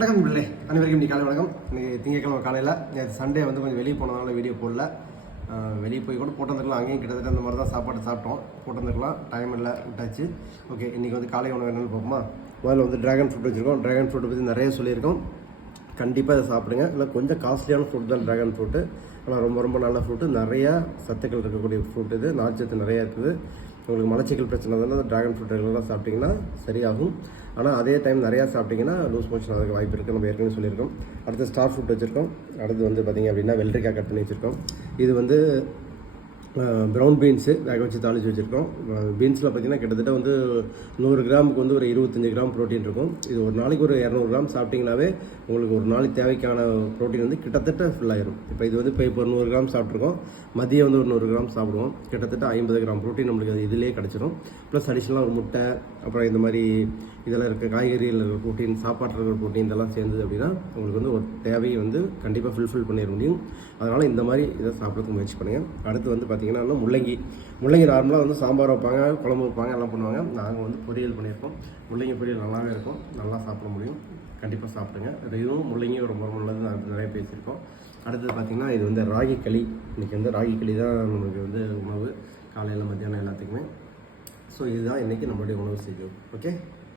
வணக்கம் பிள்ளை அனைவருக்கும் இன்றைக்கி காலை வணக்கம். இன்றைக்கி திங்கக்கிழமை காலையில் நேற்று சண்டே வந்து கொஞ்சம் வெளியே போனதுனால வீடியோ போடல. வெளியே போய் கூட போட்டு வந்துருக்கலாம். அங்கேயும் கிட்டத்தட்ட அந்த மாதிரி தான் சாப்பாடு சாப்பிட்டோம். போட்டு வந்துருக்கலாம், டைம் இல்லை, விட்டாச்சு. ஓகே, இன்றைக்கி வந்து காலை உணவு என்னென்னு பார்ப்போமா. முதல்ல வந்து ட்ராகன் ஃப்ரூட் வச்சுருக்கோம். ட்ராகன் ஃப்ரூட்டை பற்றி நிறைய சொல்லியிருக்கோம். கண்டிப்பாக அதை சாப்பிடுங்க. இல்லை கொஞ்சம் காஸ்ட்லியான ஃப்ரூட் தான் ட்ராகன் ஃப்ரூட்டு. ஆனால் ரொம்ப ரொம்ப நல்ல ஃப்ரூட்டு. நிறையா சத்துக்கள் இருக்கக்கூடிய ஃப்ரூட் இது. நார்ச்சத்து நிறையா இருக்குது. உங்களுக்கு மலச்சிக்கல் பிரச்சனை தானே ட்ராகன் ஃப்ரூட் ரெகுலராக சாப்பிட்டிங்கன்னா சரியாகும். ஆனால் அதே டைம் நிறையா சாப்பிட்டிங்கன்னா லூஸ் மோஷன் ஆகிறதுக்கு வாய்ப்பு இருக்குது. நம்ம ஏற்கனவே சொல்லியிருக்கோம். அடுத்து ஸ்டார் ஃப்ரூட் வச்சுருக்கோம். அடுத்து வந்து பார்த்திங்க அப்படின்னா வெள்ளரிக்காய் கட் பண்ணி வச்சுருக்கோம். இது வந்து ப்ரௌன் பீன்ஸு வேக வச்சு தாளித்து வச்சுருக்கோம். பீன்ஸில் பார்த்திங்கன்னா கிட்டத்தட்ட வந்து 100 கிராமுக்கு வந்து ஒரு 25 கிராம் ப்ரோட்டீன் இருக்கும். இது ஒரு நாளைக்கு ஒரு 200 கிராம் சாப்பிட்டிங்கனாவே உங்களுக்கு ஒரு நாளைக்கு தேவைக்கான ப்ரோட்டீன் வந்து கிட்டத்தட்ட ஃபுல்லாகிடும். இப்போ 100 கிராம் சாப்பிட்ருக்கோம். மதியம் வந்து ஒரு 100 கிராம் சாப்பிடுவோம். கிட்டத்தட்ட 50 கிராம் ப்ரோட்டீன் நம்மளுக்கு அது இதிலே கிடச்சிடும். ப்ளஸ் அடிஷ்னலாக ஒரு முட்டை, அப்புறம் இந்த மாதிரி இதெல்லாம் இருக்க காய்கறியில் இருக்கிற ப்ரோட்டீன், சாப்பாட்டில் இருக்கிற ப்ரோட்டீன் இதெல்லாம் சேர்ந்தது அப்படின்னா உங்களுக்கு வந்து ஒரு தேவையை வந்து கண்டிப்பாக ஃபுல்ஃபில் பண்ணிட முடியும். அதனால் இந்த மாதிரி இதை சாப்பிட்றதுக்கு முயற்சி பண்ணுங்கள். அடுத்து வந்து பார்த்திங்கன்னா முள்ளங்கி நார்மலாக வந்து சாம்பார் வைப்பாங்க, குழம்பு வைப்பாங்க, எல்லாம் பண்ணுவாங்க. நாங்கள் வந்து பொரியல் பண்ணியிருக்கோம். முள்ளங்கி பொரியல் நல்லாவே இருக்கும், நல்லா சாப்பிட முடியும். கண்டிப்பாக சாப்பிடுங்க. இதுவும் முள்ளங்கியும் ரொம்ப நல்லது, நான் நிறைய பேசியிருக்கோம். அடுத்தது பார்த்திங்கன்னா இது வந்து ராகி களி. இன்றைக்கி வந்து ராகி களி தான் நமக்கு வந்து உணவு, காலையில் மத்தியானம் எல்லாத்துக்குமே. ஸோ இதுதான் இன்றைக்கி நம்மளுடைய உணவு செய்யும். ஓகே.